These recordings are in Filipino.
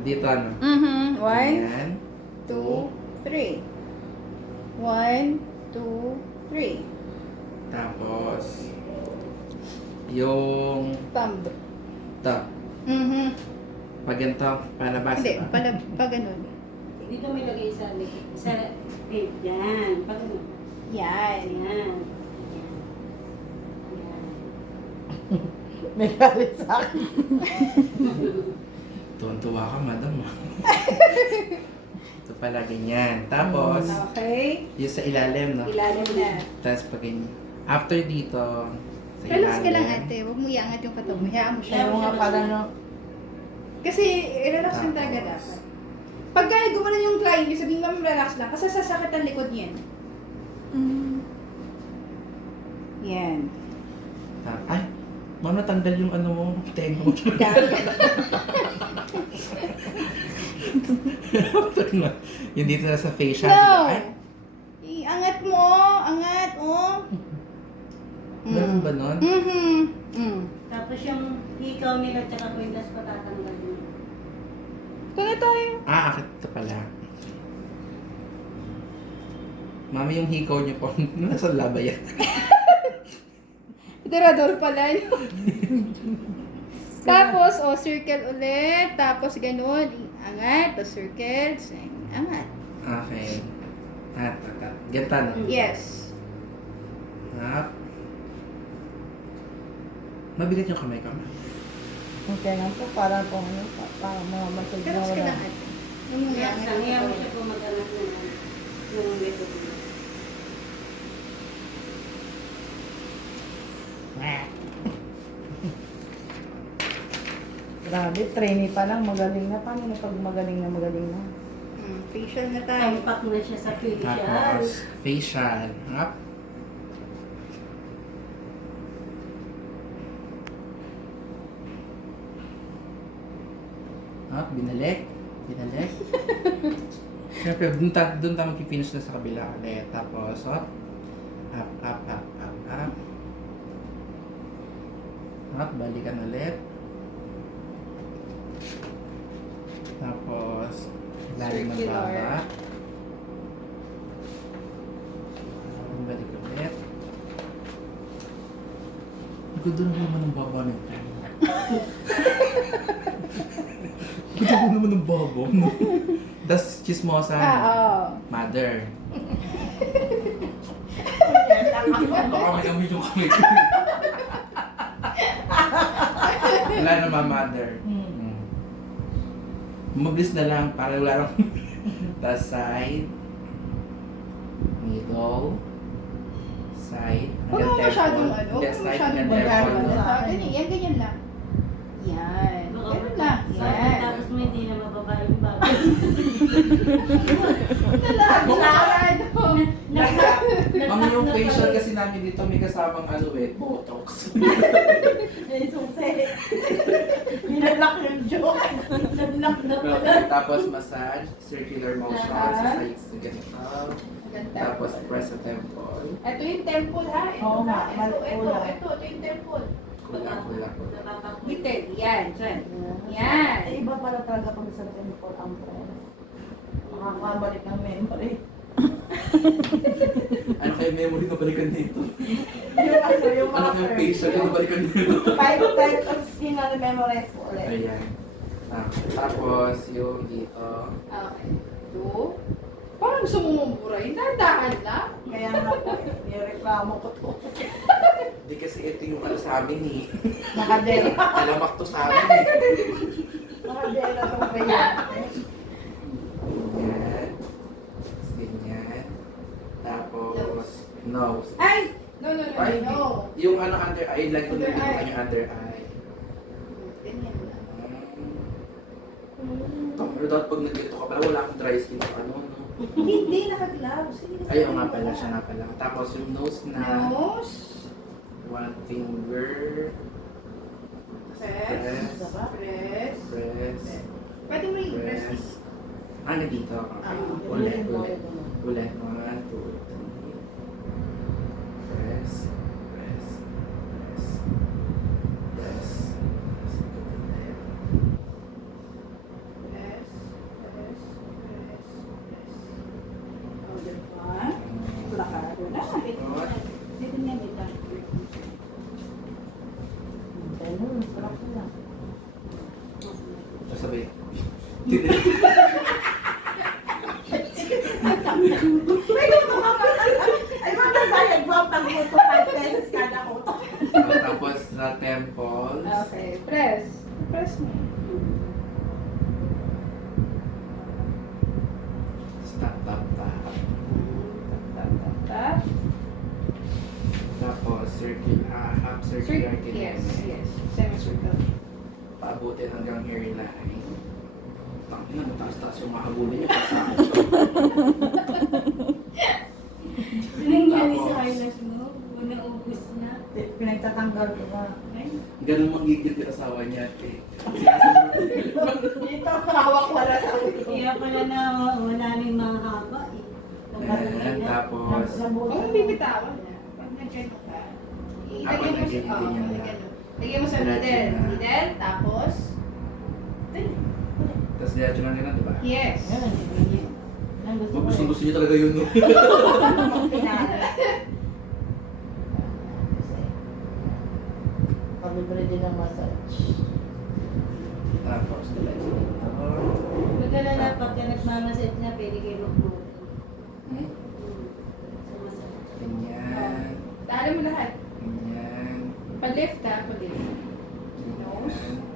Dito ano? Mm-hmm. 1, Ayan. 2, 3. 1, 2, 3. Tapos, yung Thumb. top. Mm-hmm. Pag ganito, palabas Hindi, ba? pa ganun. Dito may lagay sa tape. Yan. Pag ano? Yan. Yan. Yan. May galit sa akin. Tuwan-tuwa ka, madam. Ito pala ganyan. Tapos, Okay. yung sa ilalim, no? Ilalim na. Tapos pag ganyan. After dito, sa Relax ka lang ilalim. ate. Huwag mo iangat yung katawan mo. Hayaan mo siya. Ayaw nga pala no. Kasi relax lang talaga dapat. Pagka gumanon yung client niyo, sabihin mo relax lang. Kasi sasakit ang likod niyan. Yan. Ay, ma'am, natanggal yung ano mo, tenga mo. Yung dito na sa facial, No! diba? Ay, Iangat mo. Angat. Oh. ganun ba nun? Mm-hmm. Mm. Tapos yung hikaw nila tsaka kwintas patatanggal mo. Ito na tayo. Akit ka pala. Mami, yung hikaw niyo po, nasa laba yan. Tirador pala yun. Tapos, circle ulit. Tapos, ganun. Angat. Tapos, circle. Angat. Okay. At. Gantan. Yes. Up. Mabigat yung kamay ko. Okay lang po, para po ano, para mga masag na Relax ka wala. lang ate. Yung mga Yan. angat. Sangiyan mo siya kung mag-anak na yung method mo. Grabe, trainee pa lang, magaling na. Paano na pag magaling na magaling na? Facial na tayo. Tumpak na siya sa facial. Tapos, facial. Up. Up, binalik. Binalik. Siyempre, dun tayo mag-finish na sa kabila ulit. Tapos, up. Up, up, up, up, up. Up, balikan ulit. Tapos, lalim ng Circular. baba. Balik ulit. Ang ganda naman ng baba nito. Ganda naman ng baba. Das chismosa. Oo. Mother. Baka may amoy yung kamay ko. Wala naman, mother. Mabilis na lang para wala lang. Tapos side. Middle. Side. Huwag mo masyadong ano. Huwag Yes, mo side masyadong and magano. temple. Ganyan, yan, ganyan lang. Yan. Ganun lang. Yan. Yan. Tapos mo hindi na mababa yung bago. Nalaman. Mami, yung facial kasi namin dito may kasamang ano botox. Eh, susi. Binalak yung joke. Nablock na pala. Tapos massage, circular motion sa sides na ganito. Ganda. Tapos press sa temple. Ito yung temple ha. Ito Oo nga, ha. Ito kulang. yung temple. Kula. Bitin. Yan. Yan. Yan. Eh, iba pala talaga pag sa temple ang press. Makakabalik ng memory. Ano kayo memory na balikan dito? Yung Ano kayo facial na balikan dito? 5 times of skin na memorize ko ulit. Ayan. Tapos yung dito. Okay. Two. Parang gusto mo mumurahin. Dahan lang. Kaya nga po, yung reklamo ko to. Hindi kasi ito yung ano sa amin eh. Nakadela. Alamak to sa amin eh. Nakadela tong kaya. Ganyan. Tapos ganyan. Tapos nose. Ay! No. Ay, yung ano under eye, lagi ko Under nilagyan eye. yung under eye. Ganyan lang. Pero dapat pag nagdito ka pala, wala akong dry skin sa ano, no? Hindi, naka-gloves. Ay, oo nga pala, siya nga pala. Tapos yung nose na Nose. one finger. Press. Press. Press. Press. Pwede mo yung press. Press. Nandito. Okay. Ulit. Ulit. 1, 2, 3. Press. Press. Press. Press. Press. Tapos sabay. May luto ka pa talaga. Ay, magbabayad mo ang pagluto 5 pesos kada uto. Tapos sa temples. Okay, press. Press mo. Tap, tap, tap. Tap, tap, tap. Tapos half circular Yes, kinesis. yes. Semicircle. Paabutin hanggang hairline. Tangina, mataas-taas yung mahabulin niyo. Sa akin. Ano nangyari Tapos- sa eyelash mo? Naubos na. Pinagtatanggal ko na. Ay, Ganun manggigil yung asawa niya. Eh. Dito, hawak wala sa ulo. kaya pala na wala na yung mga haba eh. Ayan, tapos Huwag mong bibitawan niya. Pag nag-gano ka, Pag ilagay mo sa, nag-gano niya na. lagyan mo. Lagyan mo sa Diretso middle. na. Middle, tapos, tapos diretso lang nila, di ba? yes. Yan, yan. Yan, gusto ko Gusto, eh. gusto niyo talaga yun, no? Pinala. Pabibili din ng massage. Tapos diretso dito. Magkalala pag ka nagmamaset na, pwede kayo mag-protein. Hmm? Sa masarap. Ganyan. Talo mo lahat. Ganyan. Pa-lift ha, pa-lift. Nose. Ganyan.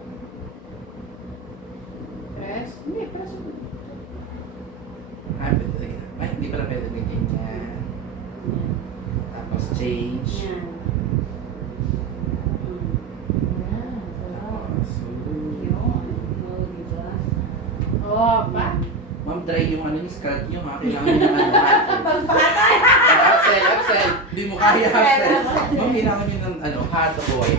Press. Hindi, press mo. Pwede lagyan. Ay, hindi pala pwede lagyan ganyan. Tapos change. Yan. Yan, sarap. Tapos, Yun. Oo, diba? Oh, pa. Ma'am, dry yung ano yung scalp niyo, ha? Kailangan niyo naman lahat. Pagpatay! Upsell, upsell. Hindi mo kaya Upsell, upsell. upsell. Ma'am, kailangan niyo ng hot oil.